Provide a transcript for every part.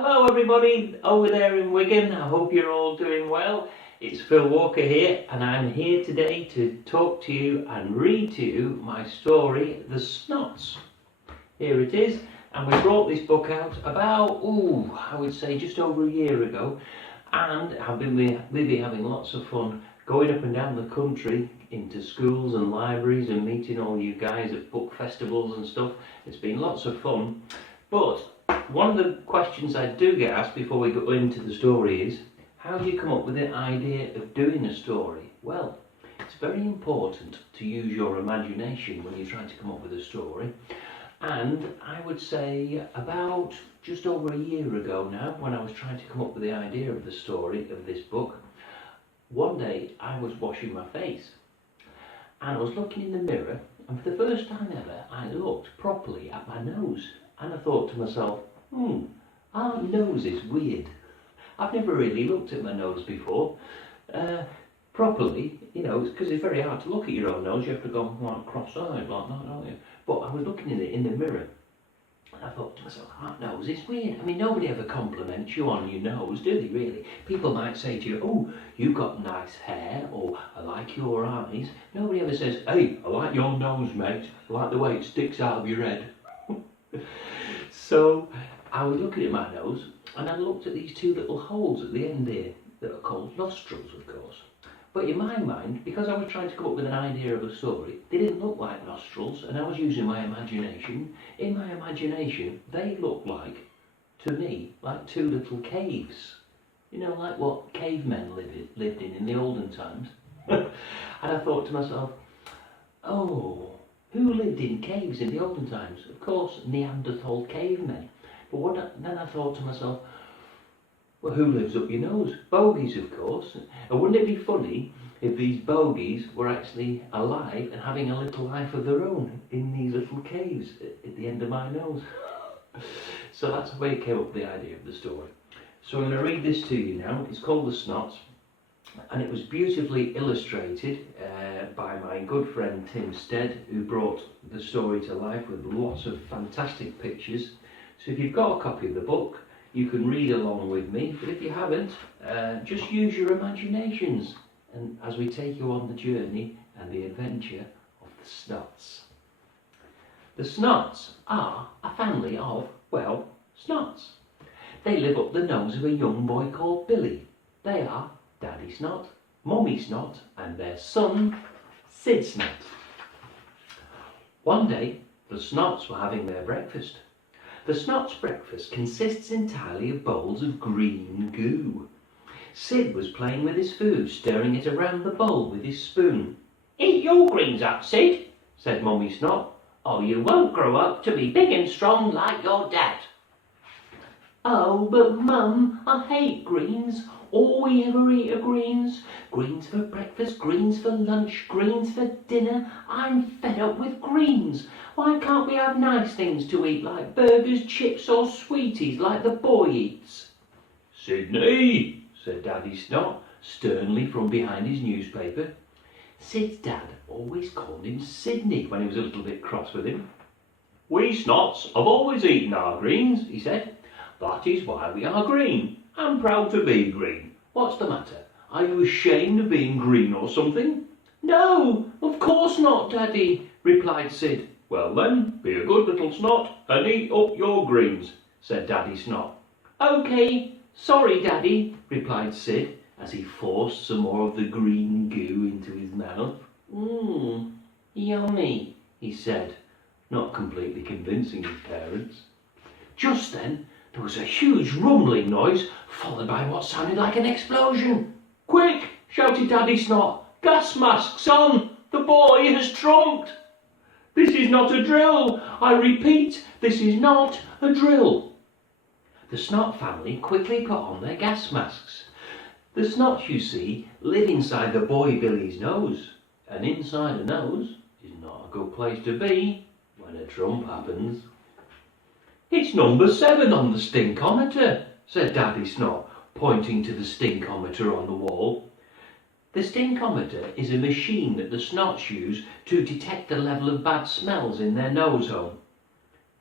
Hello everybody over there in Wigan, I hope you're all doing well. It's Phil Walker here and I'm here today to talk to you and read to you my story, The Snots. Here it is, and we brought this book out about, I would say just over a year ago, and we've been having lots of fun going up and down the country into schools and libraries and meeting all you guys at book festivals and stuff. It's been lots of fun, but one of the questions I do get asked before we go into the story is, how do you come up with the idea of doing a story? Well, it's very important to use your imagination when you're trying to come up with a story. And I would say about just over a year ago now, when I was trying to come up with the idea of the story of this book, one day I was washing my face and I was looking in the mirror, and for the first time ever I looked properly at my nose. And I thought to myself, our nose is weird. I've never really looked at my nose before properly, because it's very hard to look at your own nose. You have to go like cross-eyed like that, don't you? But I was looking at it in the mirror and I thought to myself, that nose is weird. I mean, nobody ever compliments you on your nose, do they really? People might say to you, oh, you've got nice hair, or I like your eyes. Nobody ever says, hey, I like your nose, mate. I like the way it sticks out of your head. So I was looking at my nose and I looked at these two little holes at the end here that are called nostrils, of course. But in my mind, because I was trying to come up with an idea of a story, they didn't look like nostrils, and I was using my imagination. In my imagination, they looked like, to me, like two little caves. Like what cavemen lived in the olden times. And I thought to myself, oh, who lived in caves in the olden times? Of course, Neanderthal cavemen. But then I thought to myself, well, who lives up your nose? Bogies, of course. And wouldn't it be funny if these bogies were actually alive and having a little life of their own in these little caves at the end of my nose? So that's the way it came up with the idea of the story. So I'm going to read this to you now. It's called The Snots, and it was beautifully illustrated by my good friend Tim Stead, who brought the story to life with lots of fantastic pictures. So if you've got a copy of the book, you can read along with me, but if you haven't, just use your imaginations, and as we take you on the journey and the adventure of the Snots. The Snots are a family of, Snots. They live up the nose of a young boy called Billy. They are Daddy Snot, Mummy Snot, and their son, Sid Snot. One day, the Snots were having their breakfast. The Snots' breakfast consists entirely of bowls of green goo. Sid was playing with his food, stirring it around the bowl with his spoon. Eat your greens up, Sid, said Mummy Snot, or you won't grow up to be big and strong like your dad. Oh, but Mum, I hate greens. All we ever eat are greens. Greens for breakfast, greens for lunch, greens for dinner. I'm fed up with greens. Why can't we have nice things to eat like burgers, chips or sweeties like the boy eats? Sydney, said Daddy Snot sternly from behind his newspaper. Sid's dad always called him Sydney when he was a little bit cross with him. We Snots have always eaten our greens, he said. That is why we are green. I'm proud to be green. What's the matter? Are you ashamed of being green or something? No, of course not, Daddy, replied Sid. Well then, be a good little Snot and eat up your greens, said Daddy Snot. OK, sorry, Daddy, replied Sid as he forced some more of the green goo into his mouth. Yummy, he said, not completely convincing his parents. Just then, there was a huge rumbling noise, followed by what sounded like an explosion. Quick, shouted Daddy Snot, gas masks on, the boy has trumped. This is not a drill, I repeat, this is not a drill. The Snot family quickly put on their gas masks. The Snots, you see, live inside the boy Billy's nose, and inside a nose is not a good place to be when a trump happens. It's number 7 on the stinkometer, said Daddy Snot, pointing to the stinkometer on the wall. The stinkometer is a machine that the Snots use to detect the level of bad smells in their nose hole.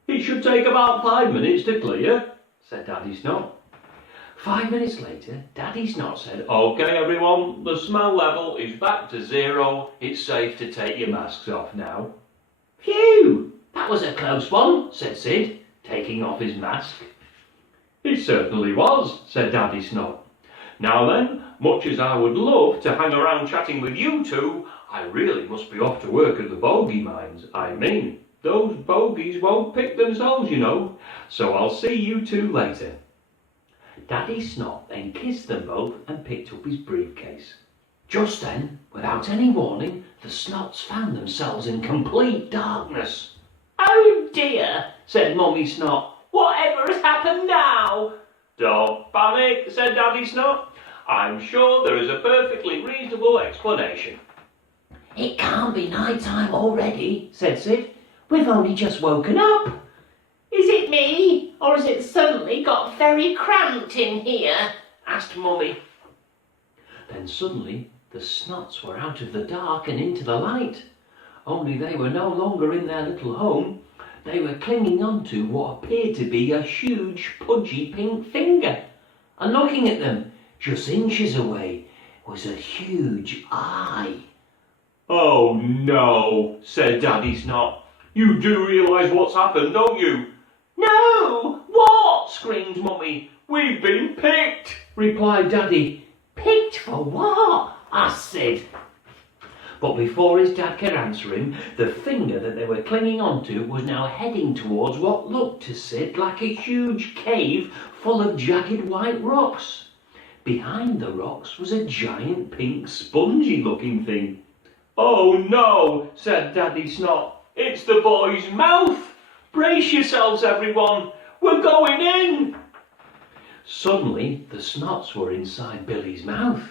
It should take about 5 minutes to clear, said Daddy Snot. 5 minutes later, Daddy Snot said, "OK everyone, the smell level is back to 0. It's safe to take your masks off now." "Phew! That was a close one," said Sid, taking off his mask. "It certainly was," said Daddy Snot. "Now then, much as I would love to hang around chatting with you two, I really must be off to work at the bogey mines. I mean, those bogies won't pick themselves, you know, so I'll see you two later." Daddy Snot then kissed them both and picked up his briefcase. Just then, without any warning, the Snots found themselves in complete darkness. "Oh dear," said Mummy Snot. "Whatever has happened now?" "Don't panic," said Daddy Snot. "I'm sure there is a perfectly reasonable explanation." "It can't be night time already," said Sid. "We've only just woken up." "Is it me, or has it suddenly got very cramped in here?" asked Mummy. Then suddenly the Snots were out of the dark and into the light. Only they were no longer in their little home. They were clinging on to what appeared to be a huge, pudgy pink finger. And looking at them, just inches away, was a huge eye. "Oh no," said Daddy Snot. "You do realise what's happened, don't you?" "No! What?" screamed Mummy. "We've been picked," replied Daddy. "Picked for what?" asked Sid. But before his dad could answer him, the finger that they were clinging onto was now heading towards what looked to Sid like a huge cave full of jagged white rocks. Behind the rocks was a giant pink spongy looking thing. "Oh no," said Daddy Snot. "It's the boy's mouth. Brace yourselves everyone, we're going in." Suddenly the Snots were inside Billy's mouth.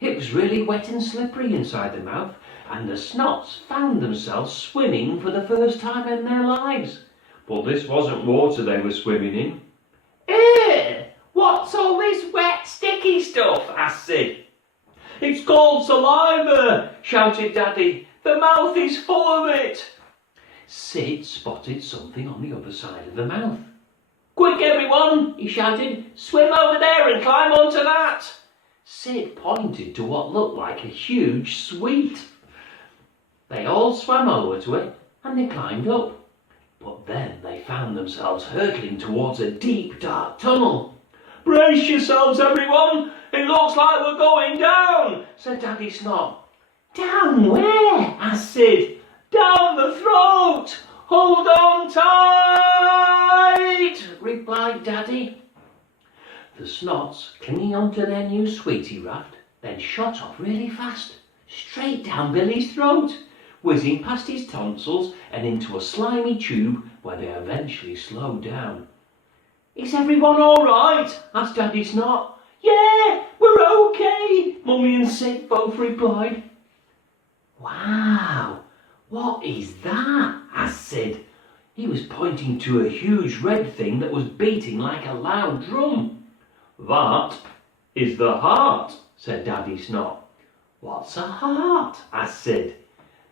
It was really wet and slippery inside the mouth, and the Snots found themselves swimming for the first time in their lives. But this wasn't water they were swimming in. "Eh, what's all this wet, sticky stuff?" asked Sid. "It's called saliva," shouted Daddy. "The mouth is full of it." Sid spotted something on the other side of the mouth. "Quick everyone," he shouted, "swim over there and climb onto that." Sid pointed to what looked like a huge sweet. They all swam over to it and they climbed up. But then they found themselves hurtling towards a deep, dark tunnel. "Brace yourselves everyone, it looks like we're going down," said Daddy Snot. "Down where?" asked Sid. "Down the throat! Hold on tight!" replied Daddy. The Snots, clinging onto their new sweetie raft, then shot off really fast, straight down Billy's throat, whizzing past his tonsils and into a slimy tube where they eventually slowed down. "Is everyone all right?" asked Daddy Snot. "Yeah, we're okay," Mummy and Sid both replied. "Wow, what is that?" asked Sid. He was pointing to a huge red thing that was beating like a loud drum. "That is the heart," said Daddy Snot. "What's a heart?" asked Sid.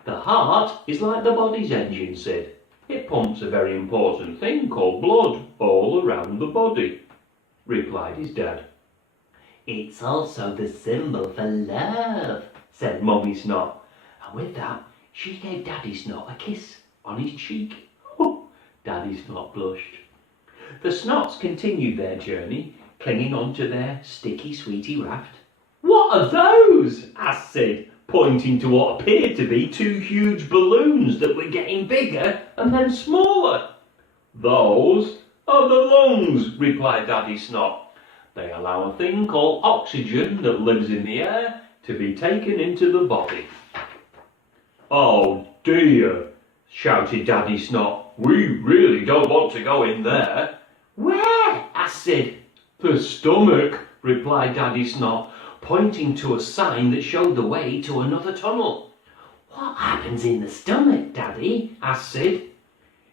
"The heart is like the body's engine, Sid. It pumps a very important thing called blood all around the body," replied his dad. "It's also the symbol for love," said Mummy Snot. And with that, she gave Daddy Snot a kiss on his cheek. Daddy Snot blushed. The Snots continued their journey, clinging onto their sticky sweetie raft. "What are those?" asked Sid, pointing to what appeared to be two huge balloons that were getting bigger and then smaller. "Those are the lungs," replied Daddy Snot. "They allow a thing called oxygen that lives in the air to be taken into the body." "Oh dear," shouted Daddy Snot. "We really don't want to go in there." "Where?" asked Sid. "The stomach," replied Daddy Snot, pointing to a sign that showed the way to another tunnel. "What happens in the stomach, Daddy?" asked Sid.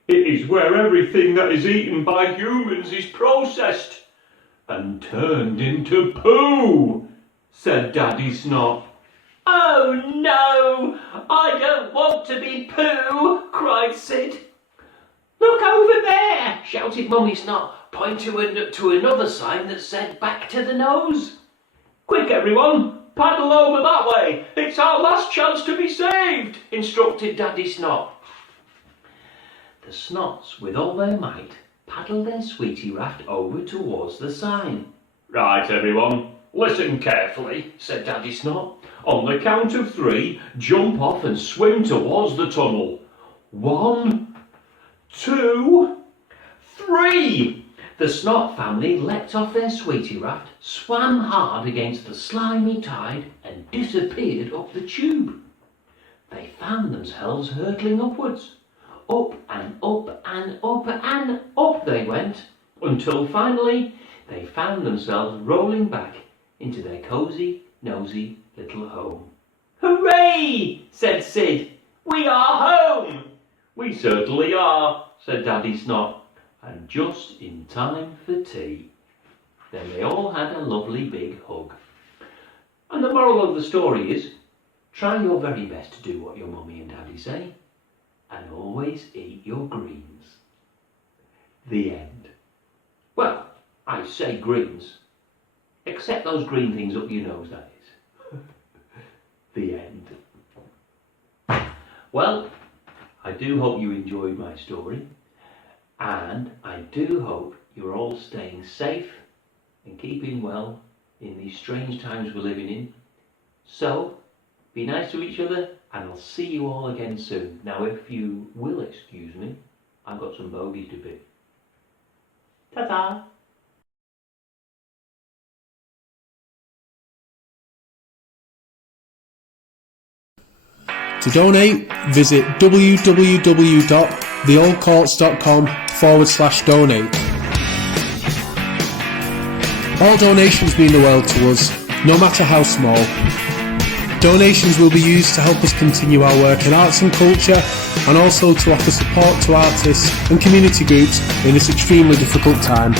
"It is where everything that is eaten by humans is processed and turned into poo," said Daddy Snot. "Oh no, I don't want to be poo," cried Sid. "Look over there," shouted Mummy Snot. pointing to another sign that said back to the nose. Quick everyone, paddle over that way. It's our last chance to be saved, instructed Daddy Snot. The Snots, with all their might, paddled their sweetie raft over towards the sign. Right everyone, listen carefully, said Daddy Snot. On the count of 3, jump off and swim towards the tunnel. 1, 2, 3! The Snot family leapt off their sweetie raft, swam hard against the slimy tide and disappeared up the tube. They found themselves hurtling upwards. Up and up and up and up they went, until finally they found themselves rolling back into their cosy, nosy little home. Hooray! Said Sid. We are home! We certainly are, said Daddy Snot, and just in time for tea. Then they all had a lovely big hug. And the moral of the story is, try your very best to do what your mummy and daddy say, and always eat your greens. The end. Well, I say greens, except those green things up your nose, that is. The end. Well, I do hope you enjoyed my story, and I do hope you're all staying safe and keeping well in these strange times we're living in. So, be nice to each other, and I'll see you all again soon. Now, if you will excuse me, I've got some bogies to pick. Ta-ta! To donate, visit www.theoldcourts.com/donate. All donations mean the world to us, no matter how small. Donations will be used to help us continue our work in arts and culture, and also to offer support to artists and community groups in this extremely difficult time.